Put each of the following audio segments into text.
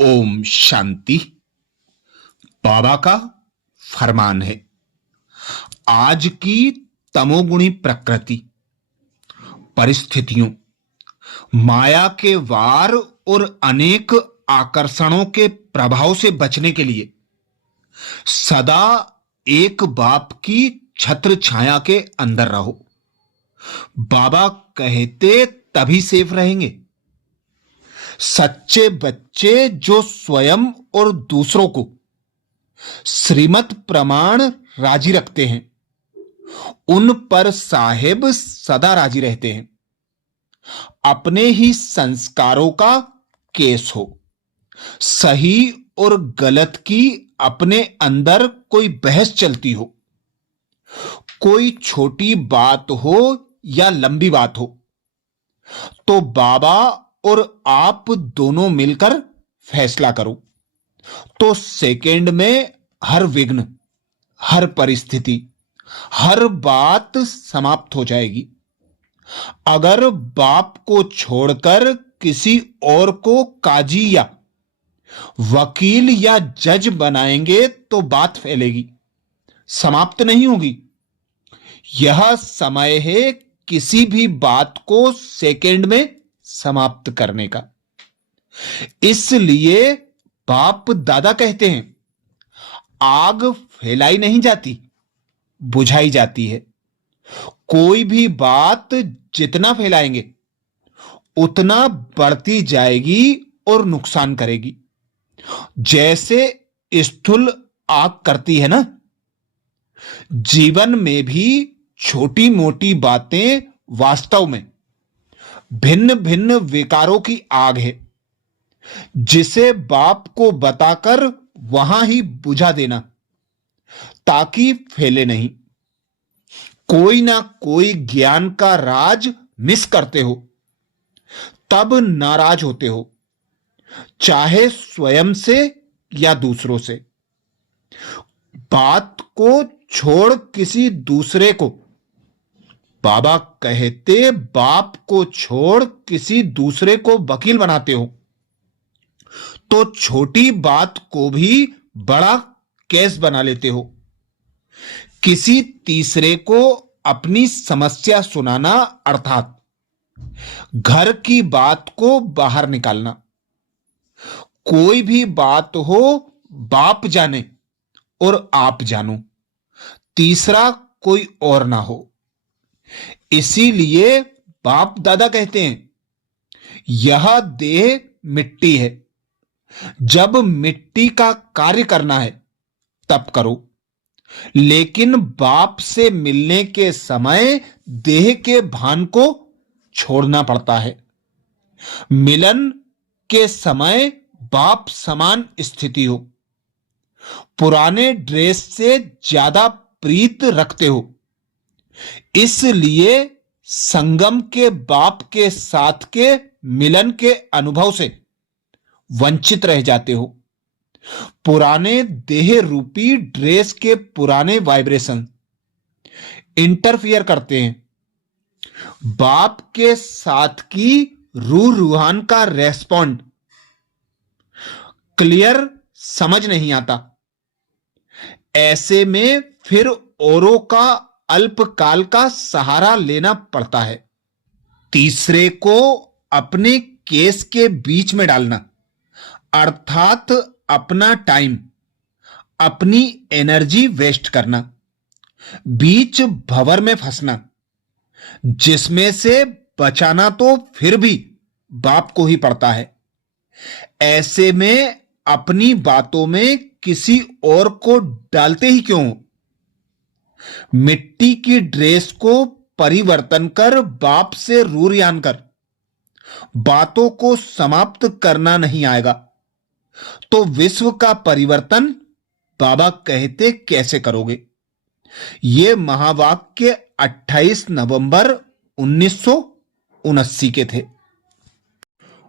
ओम शांति। बाबा का फरमान है, आज की तमोगुणी प्रकृति, परिस्थितियों, माया के वार और अनेक आकर्षणों के प्रभाव से बचने के लिए सदा एक बाप की छत्र छाया के अंदर रहो। बाबा कहते तभी सेफ रहेंगे। सच्चे बच्चे जो स्वयं और दूसरों को श्रीमत प्रमाण राजी रखते हैं, उन पर साहेब सदा राजी रहते हैं। अपने ही संस्कारों का केस हो, सही और गलत की अपने अंदर कोई बहस चलती हो, कोई छोटी बात हो या लंबी बात हो, तो बाबा और आप दोनों मिलकर फैसला करो, तो सेकंड में हर विघ्न, हर परिस्थिति, हर बात समाप्त हो जाएगी। अगर बाप को छोड़कर किसी और को काजी या वकील या जज बनाएंगे तो बात फैलेगी, समाप्त नहीं होगी। यह समय है किसी भी बात को सेकंड में समाप्त करने का। इसलिए बाप दादा कहते हैं, आग फैलाई नहीं जाती, बुझाई जाती है। कोई भी बात जितना फैलाएंगे उतना बढ़ती जाएगी और नुकसान करेगी। जैसे स्थूल आग करती है ना, जीवन में भी छोटी मोटी बातें वास्तव में भिन्न भिन्न विकारों की आग है, जिसे बाप को बताकर वहां ही बुझा देना ताकि फैले नहीं। कोई ना कोई ज्ञान का राज मिस करते हो, तब नाराज होते हो, चाहे स्वयं से या दूसरों से। बात को छोड़ किसी दूसरे को, बाबा कहते बाप को छोड़ किसी दूसरे को वकील बनाते हो, तो छोटी बात को भी बड़ा केस बना लेते हो। किसी तीसरे को अपनी समस्या सुनाना अर्थात घर की बात को बाहर निकालना। कोई भी बात हो, बाप जाने और आप जानो, तीसरा कोई और ना हो। इसीलिए बाप दादा कहते हैं, यह देह मिट्टी है, जब मिट्टी का कार्य करना है तब करो, लेकिन बाप से मिलने के समय देह के भान को छोड़ना पड़ता है। मिलन के समय बाप समान स्थिति हो, पुराने ड्रेस से ज्यादा प्रीत रखते हो, इसलिए संगम के बाप के साथ के मिलन के अनुभव से वंचित रह जाते हो। पुराने देह रूपी ड्रेस के पुराने वाइब्रेशन इंटरफियर करते हैं। बाप के साथ की रूह रूहान का रेस्पॉन्ड क्लियर समझ नहीं आता। ऐसे में फिर औरों का अल्पकाल का सहारा लेना पड़ता है। तीसरे को अपने केस के बीच में डालना अर्थात अपना टाइम, अपनी एनर्जी वेस्ट करना, बीच भंवर में फंसना, जिसमें से बचाना तो फिर भी बाप को ही पड़ता है। ऐसे में अपनी बातों में किसी और को डालते ही क्यों? मिट्टी की ड्रेस को परिवर्तन कर बाप से रूरियान कर बातों को समाप्त करना नहीं आएगा, तो विश्व का परिवर्तन बाबा कहते कैसे करोगे? ये महावाक्य 28 नवंबर 1979 के थे।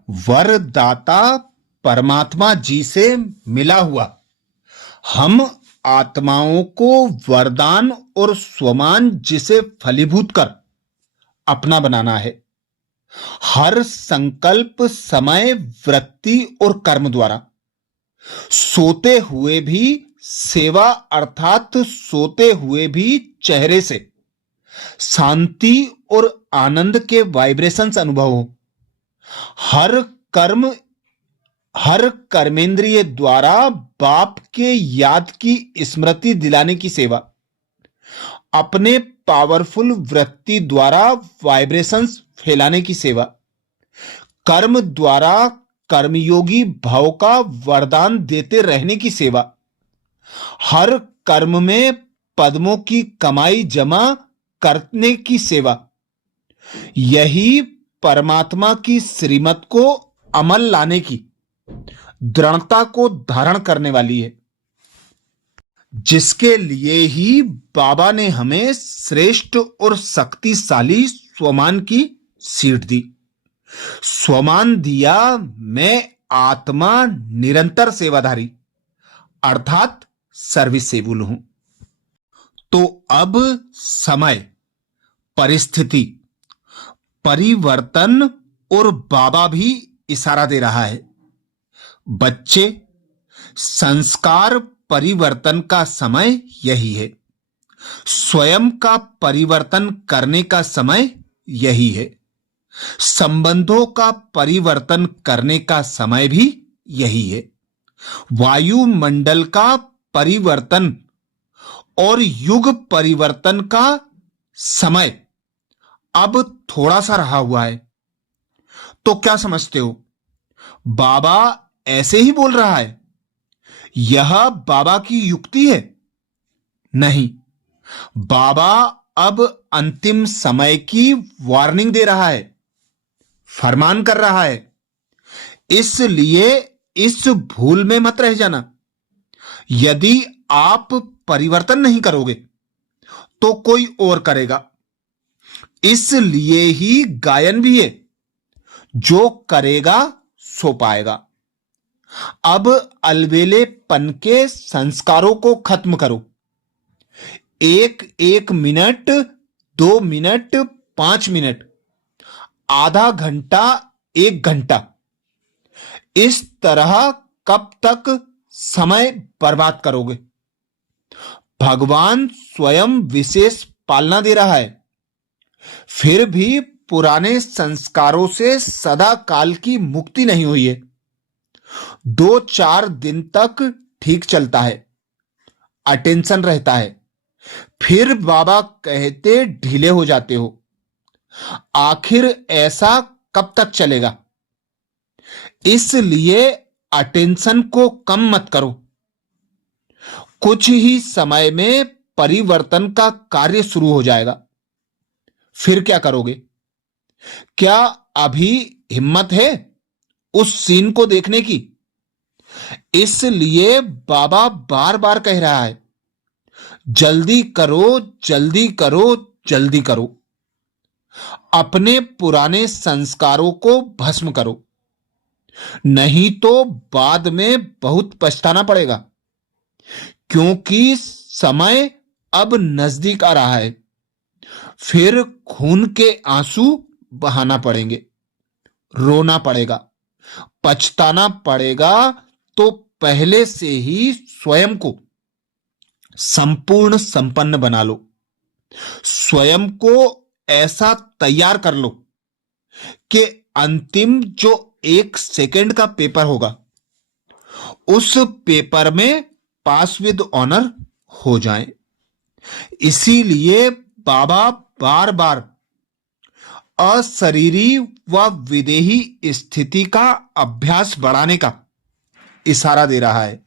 वरदाता परमात्मा जी से मिला हुआ हम आत्माओं को वरदान और स्वमान जिसे फलीभूत कर अपना बनाना है। हर संकल्प, समय, वृत्ति और कर्म द्वारा सोते हुए भी सेवा अर्थात सोते हुए भी चेहरे से शांति और आनंद के वाइब्रेशंस अनुभव हो। हर कर्म हर कर्मेंद्रिय द्वारा बाप के याद की स्मृति दिलाने की सेवा, अपने पावरफुल वृत्ति द्वारा वाइब्रेशंस फैलाने की सेवा, कर्म द्वारा कर्मयोगी भाव का वरदान देते रहने की सेवा, हर कर्म में पद्मों की कमाई जमा करने की सेवा, यही परमात्मा की श्रीमत को अमल लाने की दृढ़ता को धारण करने वाली है, जिसके लिए ही बाबा ने हमें श्रेष्ठ और शक्तिशाली स्वमान की सीट दी। स्वमान दिया, मैं आत्मा निरंतर सेवाधारी अर्थात सर्विसेबल हूं। तो अब समय, परिस्थिति, परिवर्तन और बाबा भी इशारा दे रहा है। बच्चे, संस्कार परिवर्तन का समय यही है। स्वयं का परिवर्तन करने का समय यही है। संबंधों का परिवर्तन करने का समय भी यही है। वायुमंडल का परिवर्तन और युग परिवर्तन का समय अब थोड़ा सा रहा हुआ है। तो क्या समझते हो, बाबा ऐसे ही बोल रहा है? यह बाबा की युक्ति है? नहीं, बाबा अब अंतिम समय की वार्निंग दे रहा है, फरमान कर रहा है। इसलिए इस भूल में मत रह जाना। यदि आप परिवर्तन नहीं करोगे तो कोई और करेगा। इसलिए ही गायन भी है, जो करेगा सो पाएगा। अब अलबेलेपन के संस्कारों को खत्म करो। 1 मिनट, 2 मिनट, 5 मिनट, आधा घंटा, 1 घंटा, इस तरह कब तक समय बर्बाद करोगे? भगवान स्वयं विशेष पालना दे रहा है, फिर भी पुराने संस्कारों से सदा काल की मुक्ति नहीं हुई है। 2-4 दिन तक ठीक चलता है, अटेंशन रहता है, फिर बाबा कहते ढीले हो जाते हो। आखिर ऐसा कब तक चलेगा? इसलिए अटेंशन को कम मत करो। कुछ ही समय में परिवर्तन का कार्य शुरू हो जाएगा। फिर क्या करोगे? क्या अभी हिम्मत है उस सीन को देखने की? इसलिए बाबा बार बार कह रहा है, जल्दी करो, जल्दी करो, जल्दी करो। अपने पुराने संस्कारों को भस्म करो, नहीं तो बाद में बहुत पछताना पड़ेगा। क्योंकि समय अब नजदीक आ रहा है। फिर खून के आंसू बहाना पड़ेंगे, रोना पड़ेगा, पछताना पड़ेगा। तो पहले से ही स्वयं को संपूर्ण संपन्न बना लो। स्वयं को ऐसा तैयार कर लो कि अंतिम जो 1 सेकंड का पेपर होगा, उस पेपर में पास विद ऑनर हो जाएं। इसीलिए बाबा बार बार अशरीरी व विदेही स्थिति का अभ्यास बढ़ाने का इशारा दे रहा है।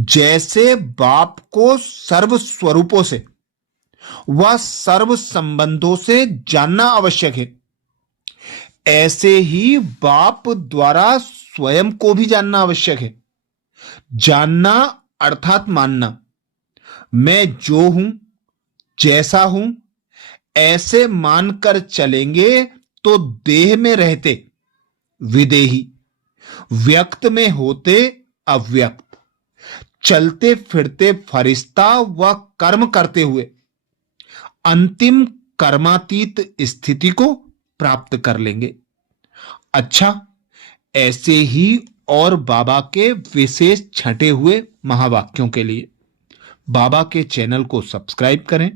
जैसे बाप को सर्व स्वरूपों से व सर्व संबंधों से जानना आवश्यक है, ऐसे ही बाप द्वारा स्वयं को भी जानना आवश्यक है। जानना अर्थात मानना। मैं जो हूं, जैसा हूं, ऐसे मानकर चलेंगे तो देह में रहते विदेही, व्यक्त में होते अव्यक्त, चलते फिरते फरिश्ता व कर्म करते हुए अंतिम कर्मातीत स्थिति को प्राप्त कर लेंगे। अच्छा, ऐसे ही और बाबा के विशेष छंटे हुए महावाक्यों के लिए बाबा के चैनल को सब्सक्राइब करें,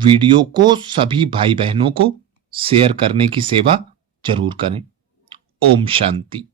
वीडियो को सभी भाई बहनों को शेयर करने की सेवा जरूर करें। ओम शांति।